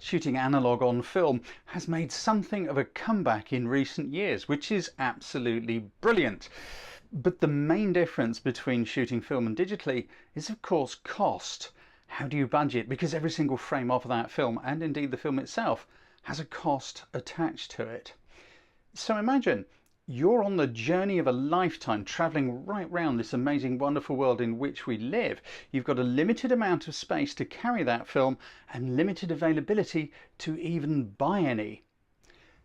Shooting analogue on film has made something of a comeback in recent years, which is absolutely brilliant. But the main difference between shooting film and digitally is of course cost. How do you budget? Because every single frame of that film, and indeed the film itself, has a cost attached to it. So imagine you're on the journey of a lifetime, travelling right round this amazing, wonderful world in which we live. You've got a limited amount of space to carry that film and limited availability to even buy any.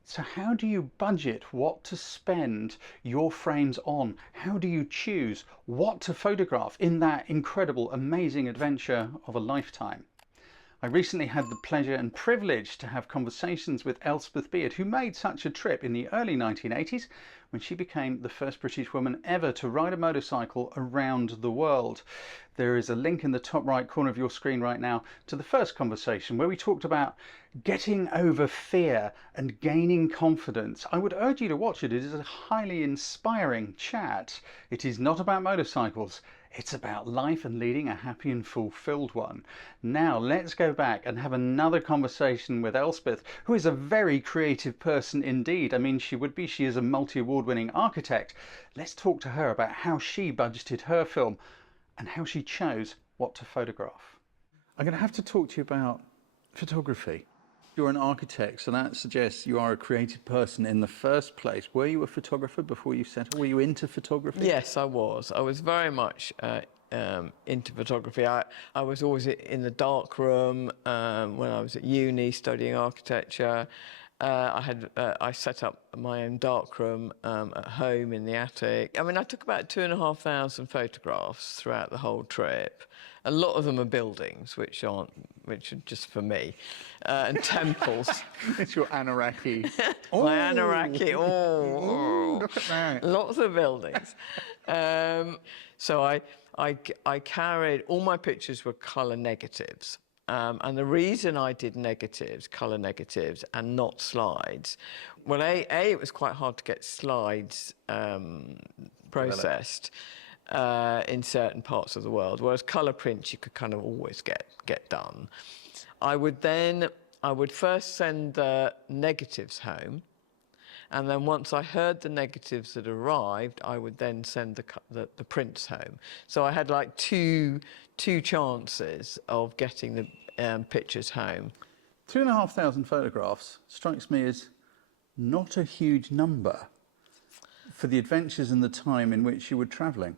So how do you budget what to spend your frames on? How do you choose what to photograph in that incredible, amazing adventure of a lifetime? I recently had the pleasure and privilege to have conversations with Elspeth Beard, who made such a trip in the early 1980s when she became the first British woman ever to ride a motorcycle around the world. There is a link in the top right corner of your screen right now to the first conversation where we talked about getting over fear and gaining confidence. I would urge you to watch it. It is a highly inspiring chat. It is not about motorcycles. It's about life and leading a happy and fulfilled one. Now let's go back and have another conversation with Elspeth, who is a very creative person indeed. I mean, she is a multi-award winning architect. Let's talk to her about how she budgeted her film and how she chose what to photograph. I'm going to have to talk to you about photography. You're an architect, so that suggests you are a creative person in the first place. Were you a photographer before you settled? Were you into photography? Yes, I was. I was very much into photography. I was always in the dark room when I was at uni studying architecture. I set up my own darkroom at home in the attic. I mean, I took about 2,500 photographs throughout the whole trip. A lot of them are buildings, which are just for me, and temples. It's your Anoraki. My Anoraki. Oh, look at that. Lots of buildings. So I carried, all my pictures were colour negatives. And the reason I did negatives, colour negatives, and not slides, well, it was quite hard to get slides processed in certain parts of the world, whereas colour prints you could kind of always get done. I would first send the negatives home, and then once I heard the negatives that arrived, I would then send the prints home. So I had like two chances of getting the pictures home. 2,500 photographs strikes me as not a huge number for the adventures and the time in which you were travelling.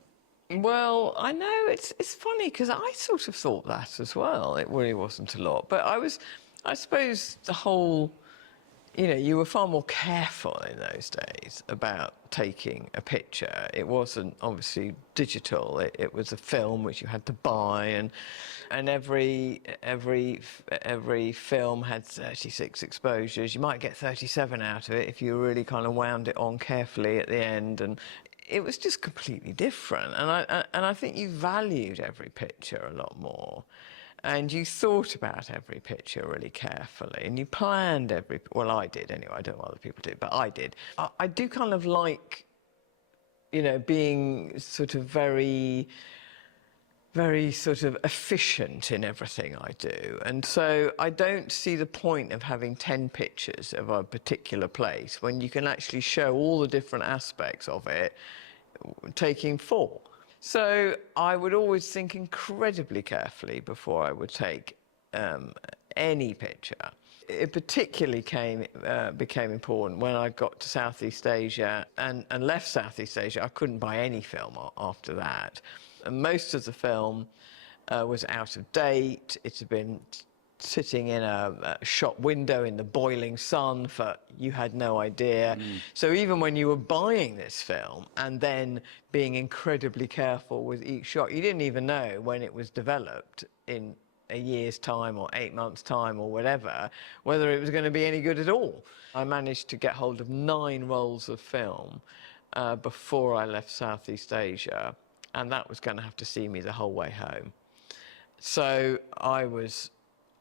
Well, I know it's funny because I sort of thought that as well. It really wasn't a lot, but I suppose the whole, you were far more careful in those days about taking a picture. It wasn't obviously digital. It was a film which you had to buy, and every film had 36 exposures. You might get 37 out of it if you really kind of wound it on carefully at the end, and it was just completely different. And I think you valued every picture a lot more. And you thought about every picture really carefully, and you planned well, I did anyway, I don't know what other people did, but I did. I do kind of like, being sort of very, very sort of efficient in everything I do. And so I don't see the point of having 10 pictures of a particular place when you can actually show all the different aspects of it, taking 4. So I would always think incredibly carefully before I would take any picture. It particularly became important when I got to Southeast Asia and left Southeast Asia. I couldn't buy any film after that. And most of the film was out of date. It had been sitting in a shop window in the boiling sun for you had no idea. So even when you were buying this film and then being incredibly careful with each shot, you didn't even know when it was developed in a year's time or 8 months' time or whatever, whether it was going to be any good at all. I managed to get hold of 9 rolls of film before I left Southeast Asia, and that was going to have to see me the whole way home. So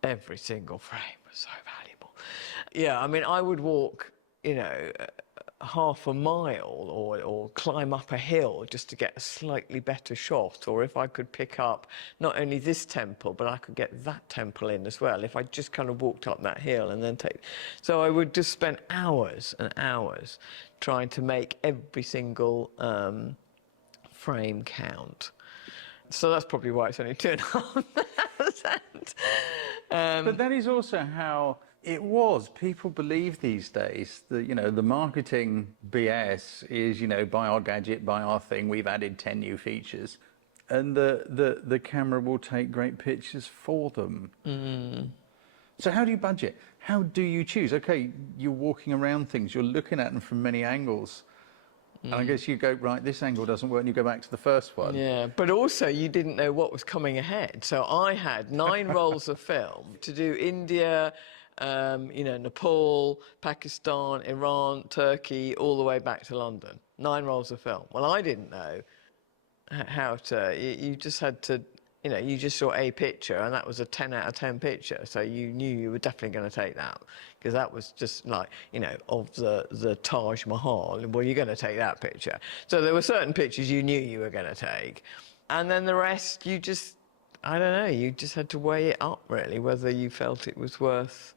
every single frame was so valuable. Yeah, I mean, I would walk, half a mile or climb up a hill just to get a slightly better shot, or if I could pick up not only this temple, but I could get that temple in as well, if I just kind of walked up that hill and then take... So I would just spend hours and hours trying to make every single frame count. So that's probably why it's only 2,500. But that is also how it was. People believe these days that, you know, the marketing BS is, you know, buy our gadget, buy our thing, we've added 10 new features. And the camera will take great pictures for them. So how do you budget? How do you choose? Okay, you're walking around things, you're looking at them from many angles. And I guess you go, right, this angle doesn't work, and you go back to the first one. Yeah, but also you didn't know what was coming ahead. So I had 9 rolls of film to do India, you know, Nepal, Pakistan, Iran, Turkey, all the way back to London. 9 rolls of film. Well, I didn't know how to, you just had to, you know, you just saw a picture and that was a 10 out of 10 picture. So you knew you were definitely going to take that, because that was just like, you know, of the Taj Mahal. Well, you're going to take that picture. So there were certain pictures you knew you were going to take. And then the rest, you just, I don't know, you just had to weigh it up, really, whether you felt it was worth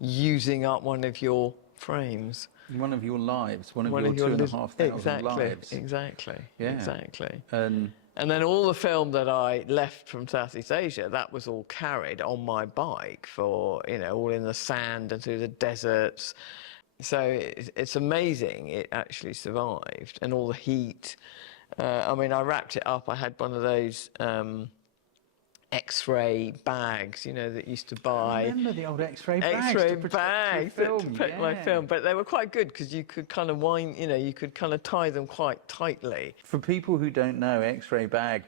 using up one of your frames. One of your lives, one of your 2,500 lives. Exactly, Yeah. exactly. And then all the film that I left from Southeast Asia, that was all carried on my bike for, you know, all in the sand and through the deserts. So it's amazing it actually survived, and all the heat. I mean, I wrapped it up. I had one of those X-ray bags, you know, that used to buy. I remember the old X-ray bags X-ray to protect bags your film. to protect my film, but they were quite good because you could kind of wind, you know, you could kind of tie them quite tightly. For people who don't know, X-ray bag.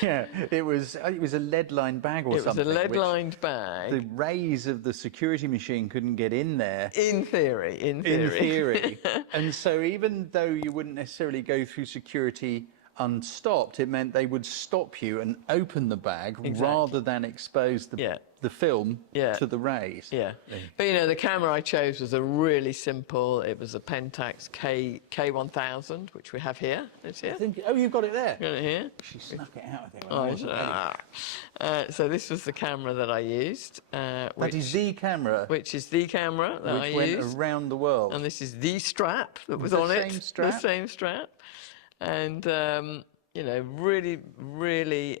Yeah, it was a lead-lined bag or something. It was a lead-lined bag. The rays of the security machine couldn't get in there. In theory. In theory. And so even though you wouldn't necessarily go through security unstopped, it meant they would stop you and open the bag rather than expose the film to the rays. Yeah. But, you know, the camera I chose was a really simple, it was a Pentax K1000, which we have here. It's here. Oh, you've got it there? Got it here. She snuck it out, I think. So this was the camera that I used. That is the camera. Which is the camera that I used. Which went around the world. And this is the strap that was on it. The same strap. And, you know, really, really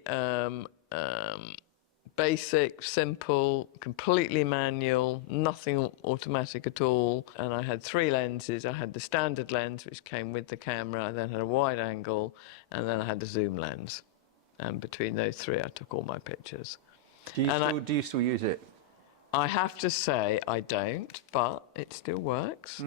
basic, simple, completely manual, nothing automatic at all. And I had 3 lenses. I had the standard lens, which came with the camera. I then had a wide angle, and then I had the zoom lens. And between those 3, I took all my pictures. Do you still use it? I have to say I don't, but it still works.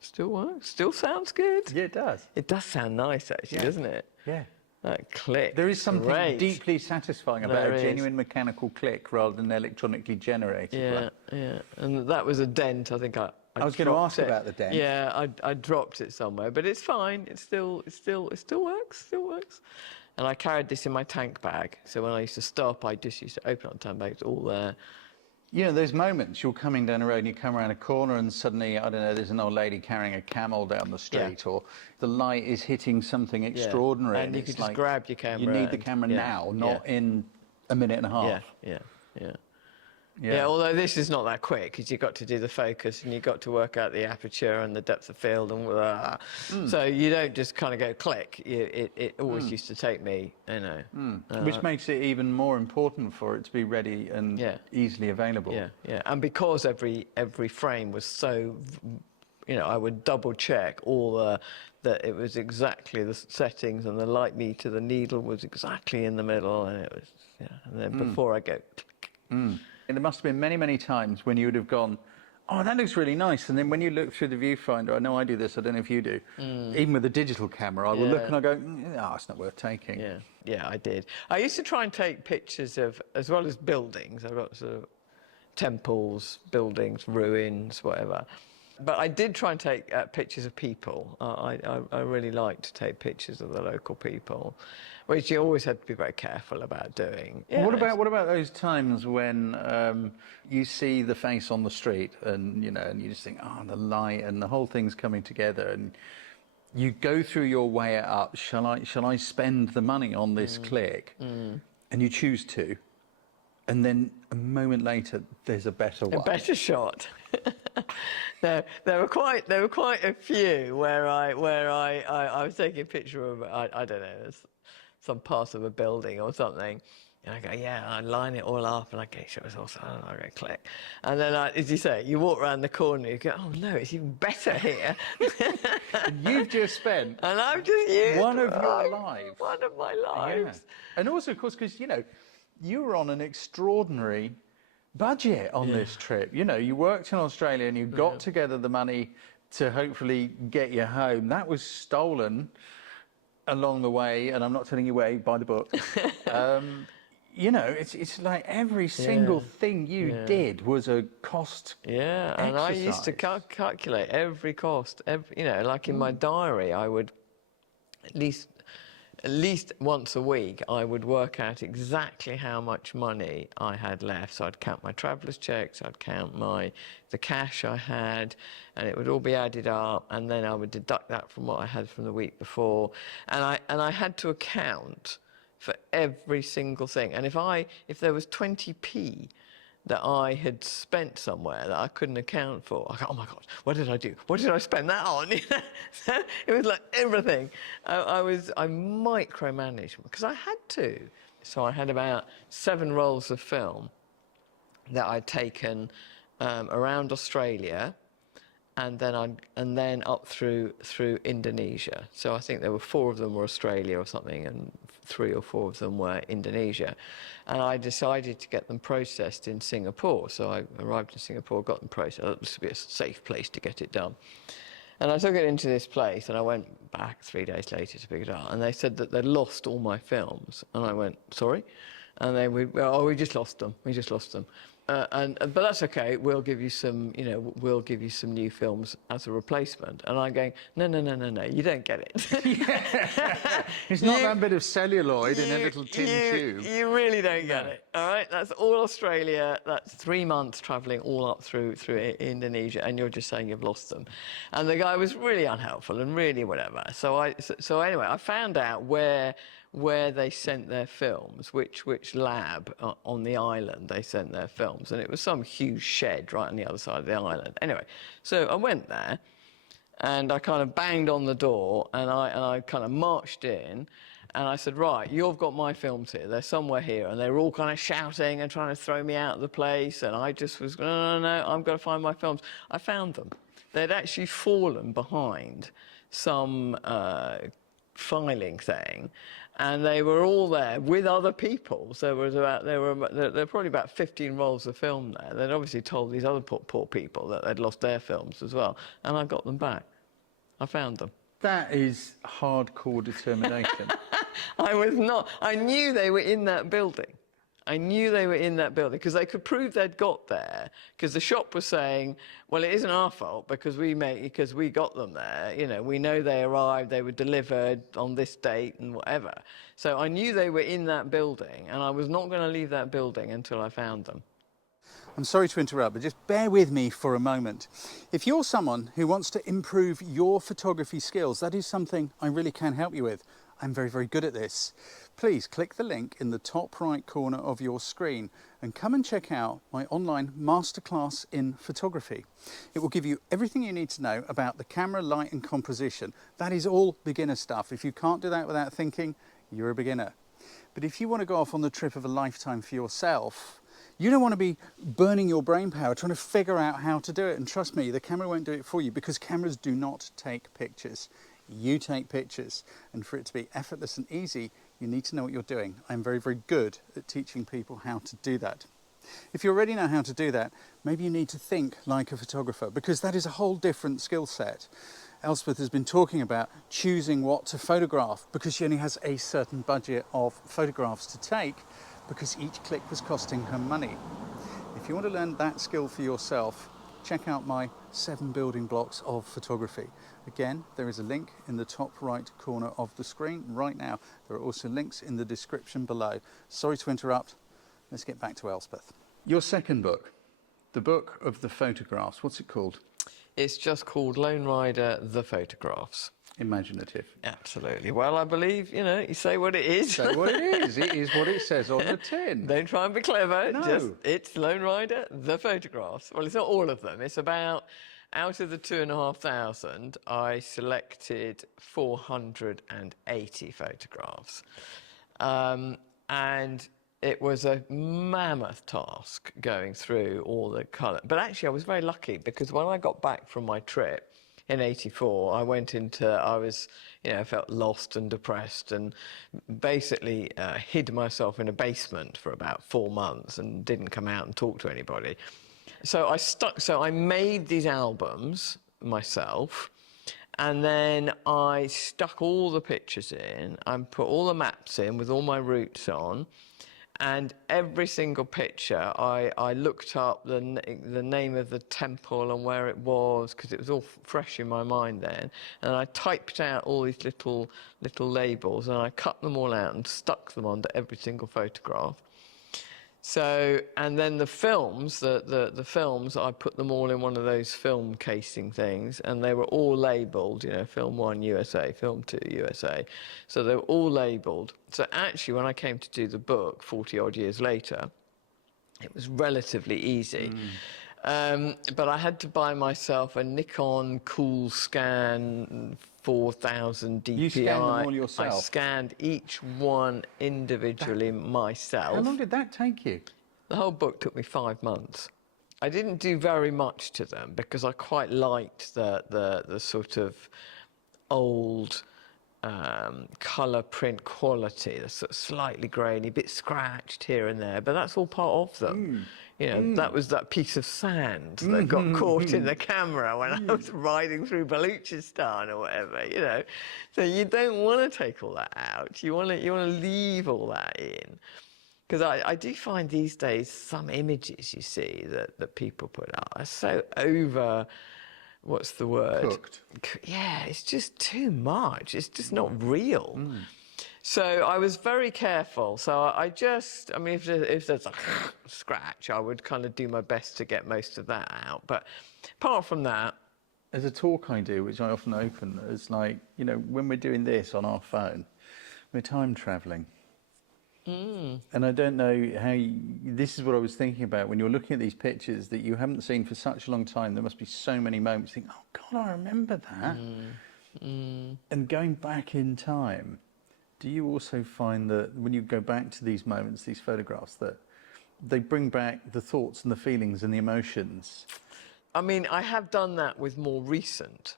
Still works. Still sounds good. Yeah, it does. It does sound nice, actually, doesn't it? Yeah. That click. There is something deeply satisfying about a genuine mechanical click rather than electronically generated one. Yeah. And that was a dent. I think I was going to ask about the dent. Yeah, I dropped it somewhere, but it's fine. It still works. Still works. And I carried this in my tank bag. So when I used to stop, I just used to open up the tank bag. It's all there. You know, those moments you're coming down the road and you come around a corner and suddenly, I don't know, there's an old lady carrying a camel down the street, or the light is hitting something extraordinary. And you could just grab your camera. You need the camera now, not in a minute and a half. Yeah, although this is not that quick, because you've got to do the focus and you've got to work out the aperture and the depth of field and so you don't just kind of go click. It always used to take me, you know. Which makes it even more important for it to be ready and easily available. Yeah. And because every frame was so, you know, I would double check all that it was exactly the settings, and the light meter, the needle was exactly in the middle, and it was, and then before I go click. And there must have been many, many times when you would have gone, oh, that looks really nice. And then when you look through the viewfinder, I know I do this, I don't know if you do, even with a digital camera, I will look and I go, oh, it's not worth taking. Yeah, I did. I used to try and take pictures of, as well as buildings, I've got sort of temples, buildings, ruins, whatever. But I did try and take pictures of people. I really like to take pictures of the local people, which you always had to be very careful about doing. Yeah, What about those times when you see the face on the street and and you just think, oh, the light and the whole thing's coming together, and you go through your way up. Shall I spend the money on this click? And you choose to, and then a moment later there's a better one. A better shot. There were quite a few where I was taking a picture of I don't know, some part of a building or something, and I go, yeah, I line it all up and I go, sure, it's awesome, and I go click, and then as you say, you walk around the corner, you go, oh no, it's even better here. And you've just spent, and I've just used one of your lives. One of my lives. Yeah. And also, of course, because you were on an extraordinary budget on this trip. You worked in Australia and you got together the money to hopefully get you home. That was stolen along the way, and I'm not telling you where, by the book. It's like every single thing you did was a cost. Yeah, and I used to calculate every cost. Like in my diary, I would at least once a week, I would work out exactly how much money I had left. So I'd count my traveller's checks, I'd count the cash I had, and it would all be added up, and then I would deduct that from what I had from the week before. And I had to account for every single thing. And if there was 20p that I had spent somewhere that I couldn't account for, I go, oh my God, what did I do? What did I spend that on? So it was like everything. I micromanaged because I had to. So I had about 7 rolls of film that I'd taken around Australia, and then up through Indonesia. So I think there were 4 of them were Australia or something, and 3 or 4 of them were Indonesia. And I decided to get them processed in Singapore. So I arrived in Singapore, got them processed. This would be a safe place to get it done. And I took it into this place, and I went back 3 days later to pick it up. And they said that they'd lost all my films. And I went, sorry? And they went, oh, we just lost them. We just lost them. But that's okay. We'll give you some, we'll give you some new films as a replacement. And I'm going, no, you don't get it. It's not that bit of celluloid in a little tin tube. You really don't get it. All right, that's all Australia. That's 3 months travelling all up through Indonesia, and you're just saying you've lost them. And the guy was really unhelpful and really whatever. So anyway, I found out where they sent their films, which lab on the island they sent their films, and it was some huge shed right on the other side of the island. Anyway, so I went there, and I kind of banged on the door, and I kind of marched in, and I said, right, you've got my films here, they're somewhere here, and they were all kind of shouting and trying to throw me out of the place, and I just was, no, I'm going to find my films. I found them. They'd actually fallen behind some filing thing, and they were all there with other people. So there were probably about 15 rolls of film there. They'd obviously told these other poor people that they'd lost their films as well, and I got them back. I found them. That is hardcore determination. I knew they were in that building. I knew they were in that building because they could prove they'd got there, because the shop was saying, well, it isn't our fault because we got them there. We know they arrived, they were delivered on this date and whatever. So I knew they were in that building, and I was not going to leave that building until I found them. I'm sorry to interrupt, but just bear with me for a moment. If you're someone who wants to improve your photography skills, that is something I really can help you with. I'm very, very good at this. Please click the link in the top right corner of your screen and come and check out my online masterclass in photography. It will give you everything you need to know about the camera, light and composition. That is all beginner stuff. If you can't do that without thinking, you're a beginner. But if you want to go off on the trip of a lifetime for yourself, you don't want to be burning your brain power trying to figure out how to do it. And trust me, the camera won't do it for you, because cameras do not take pictures. You take pictures, and for it to be effortless and easy, you need to know what you're doing. I'm very, very good at teaching people how to do that. If you already know how to do that, maybe you need to think like a photographer, because that is a whole different skill set. Elspeth has been talking about choosing what to photograph, because she only has a certain budget of photographs to take, because each click was costing her money. If you want to learn that skill for yourself, check out my 7 building blocks of photography. Again, there is a link in the top right corner of the screen right now. There are also links in the description below. Sorry to interrupt. Let's get back to Elspeth. Your second book, the book of the photographs. What's it called? It's just called Lone Rider, The Photographs. Imaginative. Absolutely. Well, I believe, you know, you say what it is. Say what it is. It is what it says on the tin. Don't try and be clever. No. Just, it's Lone Rider, The Photographs. Well, it's not all of them. It's about, out of the 2,500, I selected 480 photographs. And it was a mammoth task going through all the colour. But actually, I was very lucky because when I got back from my trip, in '84, I went into, I felt lost and depressed and basically hid myself in a basement for about 4 months and didn't come out and talk to anybody. So I made these albums myself, and then I stuck all the pictures in and put all the maps in with all my routes on. And every single picture, I looked up the name of the temple and where it was, because it was all fresh in my mind then. And I typed out all these little labels, and I cut them all out and stuck them onto every single photograph. So, and then the films, the films, I put them all in one of those film casing things, and they were all labelled, you know, film 1 USA, film 2 USA. So they were all labelled. So actually, when I came to do the book 40 odd years later, it was relatively easy. But I had to buy myself a Nikon Cool Scan 4000 DPI. You scanned them all yourself? I scanned each one individually myself. How long did that take you? The whole book took me 5 months. I didn't do very much to them because I quite liked the sort of old colour print quality, the sort of slightly grainy, a bit scratched here and there, but that's all part of them. You know, that was that piece of sand that got caught in the camera when I was riding through Baluchistan or whatever, you know. So you don't want to take all that out. You want to leave all that in. Because I do find these days some images you see that people put out are so over, what's the word? Cooked. Yeah, it's just too much. It's just not real. So I was very careful. So I mean, if there's a scratch, I would kind of do my best to get most of that out. But apart from that... There's a talk I do, which I often open as like, you know, when we're doing this on our phone, we're time travelling. And I don't know how this is what I was thinking about when you're looking at these pictures that you haven't seen for such a long time. There must be so many moments you think, oh God, I remember that. And going back in time, do you also find that when you go back to these moments, these photographs, that they bring back the thoughts and the feelings and the emotions? I mean, I have done that with more recent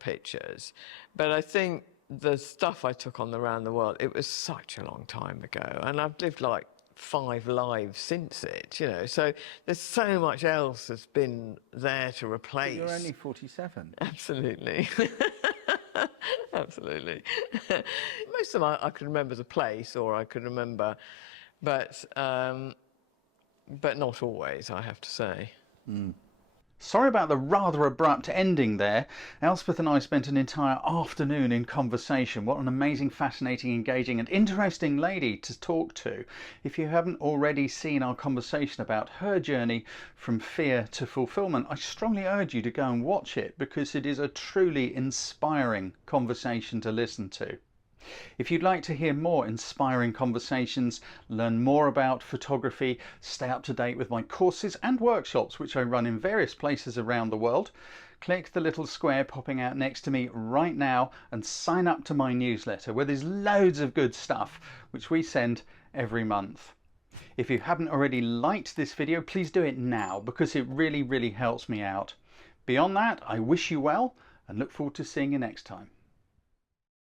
pictures, but I think the stuff I took on around the world, it was such a long time ago, and I've lived like 5 lives since it, you know, so there's so much else that's been there to replace. But you're only 47. Absolutely. Absolutely. Most of them I could remember the place, or I could remember, but not always, I have to say. Sorry about the rather abrupt ending there. Elspeth and I spent an entire afternoon in conversation. What an amazing, fascinating, engaging and interesting lady to talk to. If you haven't already seen our conversation about her journey from fear to fulfillment, I strongly urge you to go and watch it because it is a truly inspiring conversation to listen to. If you'd like to hear more inspiring conversations, learn more about photography, stay up to date with my courses and workshops which I run in various places around the world, click the little square popping out next to me right now and sign up to my newsletter where there's loads of good stuff which we send every month. If you haven't already liked this video, please do it now because it really, really helps me out. Beyond that, I wish you well and look forward to seeing you next time.